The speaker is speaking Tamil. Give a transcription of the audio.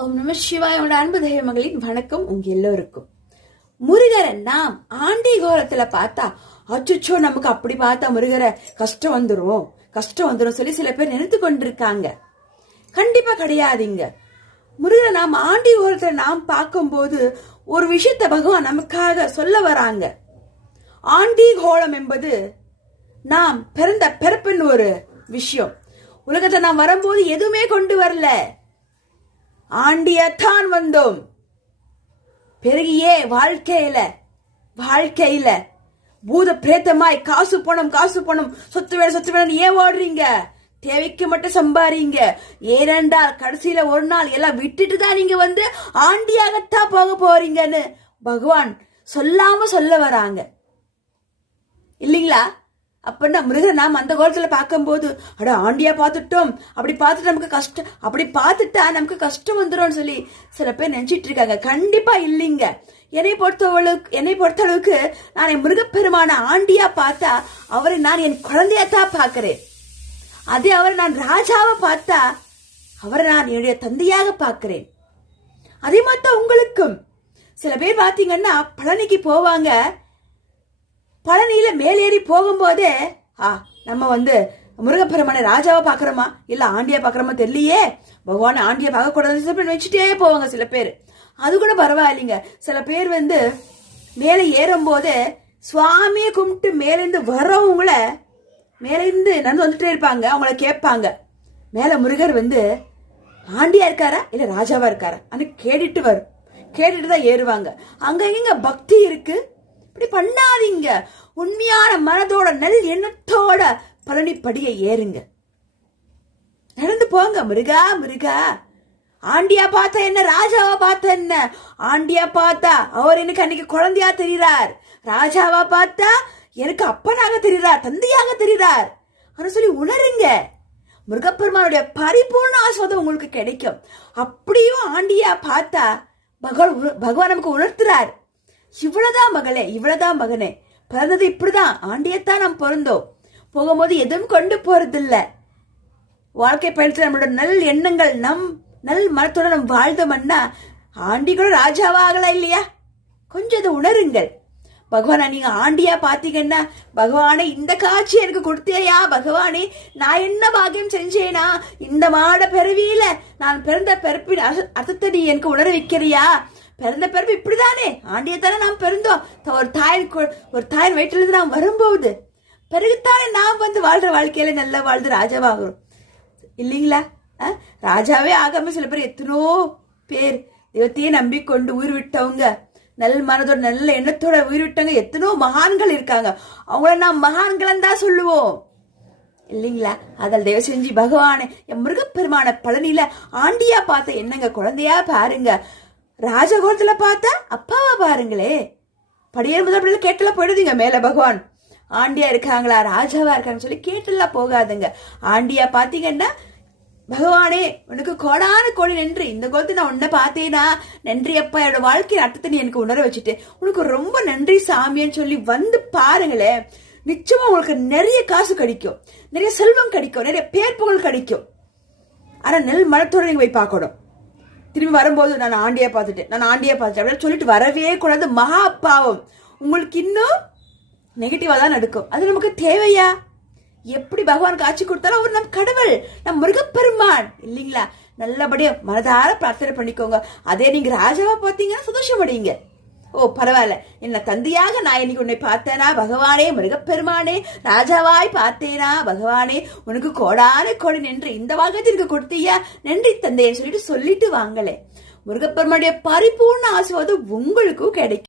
ஓம் நம சிவாயோட அன்பு தெய்வ மகளின் வணக்கம் உங்க எல்லோருக்கும். முருகரை நாம் ஆண்டி கோலத்துல பார்த்தா அச்சுச்சோ நமக்கு அப்படி பார்த்தா முருகரை கஷ்டம் வந்துரும் சொல்லி சில பேர் நினைத்து கொண்டிருக்காங்க. கண்டிப்பா கிடையாதுங்க. முருகரை நாம் ஆண்டி கோலத்துல நாம் பார்க்கும் போது ஒரு விஷயத்த பகவான் நமக்காக சொல்ல வராங்க. ஆண்டி கோலம் என்பது நாம் பிறந்த பிறப்புன்னு ஒரு விஷயம். உலகத்தை நாம் வரும்போது எதுவுமே கொண்டு வரல, ஆண்டியத்தான் வந்தோம். பெருகியே வாழ்க்கையில பூத பிரேத்தமாய் காசு பணம் சொத்து வேணும் ஏன் ஓடுறீங்க? தேவைக்கு மட்டும் சம்பாறீங்க. ஏனென்றால் கடைசியில ஒரு நாள் எல்லாம் விட்டுட்டு தான் நீங்க ஆண்டியாகத்தான் போக போறீங்கன்னு பகவான் சொல்லாம சொல்ல வராங்க இல்லீங்களா? அப்படின்னா முருகரை நாம் அந்த கோலத்துல பார்க்கும் போது அட ஆண்டியா பார்த்துட்டோம், அப்படி பார்த்துட்டு நமக்கு கஷ்டம், அப்படி பார்த்துட்டா நமக்கு கஷ்டம் வந்துடும் சொல்லி சில பேர் நினைச்சிட்டு இருக்காங்க. கண்டிப்பா இல்லைங்க. என்னை பொறுத்தளவுக்கு நான் என் முருகப்பெருமான ஆண்டியா பார்த்தா அவரை நான் என் குழந்தையாத்தான் பார்க்கிறேன். அதே அவரை நான் ராஜாவை பார்த்தா அவரை நான் என்னுடைய தந்தையாக பார்க்கிறேன். அதே மாதிரி உங்களுக்கும் சில பேர் பாத்தீங்கன்னா பழனிக்கு போவாங்க. பழனியில மேலேறி போகும்போதே நம்ம முருகப்பெருமான ராஜாவை பாக்குறோமா இல்ல ஆண்டியா பாக்குறோமா தெரியலையே, பகவான் ஆண்டியா பார்க்க கூடாது வச்சுட்டே போவாங்க சில பேர். அது கூட பரவாயில்லைங்க. சில பேர் மேல ஏறும் போதே சுவாமியை கும்பிட்டு மேலேருந்து வர்றவங்கள மேலேருந்து நடந்து வந்துட்டே இருப்பாங்க. அவங்கள கேட்பாங்க, மேல முருகர் ஆண்டியா இருக்காரா இல்ல ராஜாவா இருக்காரா கேட்டுட்டு தான் ஏறுவாங்க. அங்க எங்க பக்தி இருக்கு? இப்படி பண்ணாதீங்க. உண்மையான மனதோட நல் எண்ணத்தோட பழனிப்படியை ஏறுங்க, நடந்து போங்க. முருகா ஆண்டியா பார்த்தா என்ன, ராஜாவா பார்த்தா என்ன? ஆண்டியா பார்த்தா அவர் எனக்கு அன்னைக்கு குழந்தையா தெரிகிறார், ராஜாவா பார்த்தா எனக்கு அப்பனாக தெரிகிறார், தந்தையாக தெரிகிறார் சொல்லி உணருங்க. முருகப்பெருமானுடைய பரிபூர்ண ஆசீர்வாதம் உங்களுக்கு கிடைக்கும். அப்படியும் ஆண்டியா பார்த்தா பகவான் நமக்கு உணர்த்துறார், இவ்வளவுதான் மகளே, இவ்வளவுதான் மகனே, பிறந்தது இப்படிதான், ஆண்டியத்தான் நாம் பிறந்தோம். போகும்போது எதுவும் கொண்டு போறது இல்ல. வாழ்க்கை பயணத்தில் நம்மளோட நல் எண்ணங்கள் நல் மனத்தோட நம்ம வாழ்ந்தோம்னா ஆண்டிகளும் ராஜாவாகலாம் இல்லையா? கொஞ்சம் அதை உணருங்கள். பகவானா நீங்க ஆண்டியா பாத்தீங்கன்னா, பகவானே இந்த காட்சி எனக்கு கொடுத்தேயா, பகவானே நான் என்ன பாக்கியம் செஞ்சேனா, இந்த மாட பிறவியில நான் பிறந்த பிறப்பின் அர்த்தத்தை நீ எனக்கு உணர வைக்கிறியா? பிறந்த பிறப்பு இப்படிதானே, ஆண்டியத்தானே நாம் பிறந்தோம். ஒரு தாயின் வயிற்றிலிருந்து நாம் வரும்போது பிறகுத்தானே நாம் வாழ்ற வாழ்க்கையில நல்லா வாழ்ந்து ராஜாவாகிறோம் இல்லைங்களா? ராஜாவே ஆகாம சில பேர் எத்தனோ பேர் தெய்வத்தையே நம்பிக்கொண்டு உயிர் விட்டவங்க, நல்ல மனதோட நல்ல எண்ணத்தோட உயிர் விட்டவங்க எத்தனோ மகான்கள் இருக்காங்க. அவங்கள நாம் மகான்கள் தான் சொல்லுவோம் இல்லைங்களா? அதில் தயவு செஞ்சு பகவான என் முருகப்பெருமான பழனியில ஆண்டியா பார்த்த என்னங்க குழந்தையா பாருங்க, ராஜகோலத்துல பார்த்தா அப்பாவா பாருங்களே. படியேறு முதல் கேட்டெல்லாம் போயிடுதுங்க. மேல பகவான் ஆண்டியா இருக்காங்களா ராஜாவா இருக்காங்க சொல்லி கேட்டெல்லாம் போகாதுங்க. ஆண்டியா பாத்தீங்கன்னா, பகவானே உனக்கு கோடான கோடி நன்றி, இந்த கோலத்தை நான் உன்ன பார்த்தேனா நன்றி அப்பா, என்னோட வாழ்க்கையின் அர்த்தத்தை நீ எனக்கு உணர வச்சுட்டு உனக்கு ரொம்ப நன்றி சாமின்னு சொல்லி பாருங்களேன். நிச்சயமா உங்களுக்கு நிறைய காசு கிடைக்கும், நிறைய செல்வம் கிடைக்கும், நிறைய பேர் புகழ் கிடைக்கும். ஆனா நெல் மனத்தோட நீங்க போய் பார்க்கணும். திரும்பி வரும்போது நான் ஆண்டியா பார்த்துட்டேன் அப்படின்னு சொல்லிட்டு வரவே கூடாது. மகா பாவம். உங்களுக்கு இன்னும் நெகட்டிவா தான் நடக்கும். அது நமக்கு தேவையா? எப்படி பகவான் காட்சி கொடுத்தாலும் அவர் நம் கடவுள், நம் முருகப்பெருமான் இல்லைங்களா? நல்லபடியா மனதார பிரார்த்தனை பண்ணிக்கோங்க. அதே நீங்க ராஜாவா பார்த்தீங்கன்னா சந்தோஷம் அடையுங்க. ஓ பரவாயில்ல, என்ன தந்தையாக நான் இன்னைக்கு உன்னை பார்த்தேனா பகவானே, முருகப்பெருமானே, ராஜாவாய் பார்த்தேனா பகவானே, உனக்கு கோடான கோடி நன்றி, இந்த வாகத்திற்கு கொடுத்தியா நன்றி தந்தைன்னு சொல்லிட்டு வாங்களே. முருகப்பெருமானுடைய பரிபூர்ண ஆசீர்வாதம் உங்களுக்கும் கிடைக்கும்.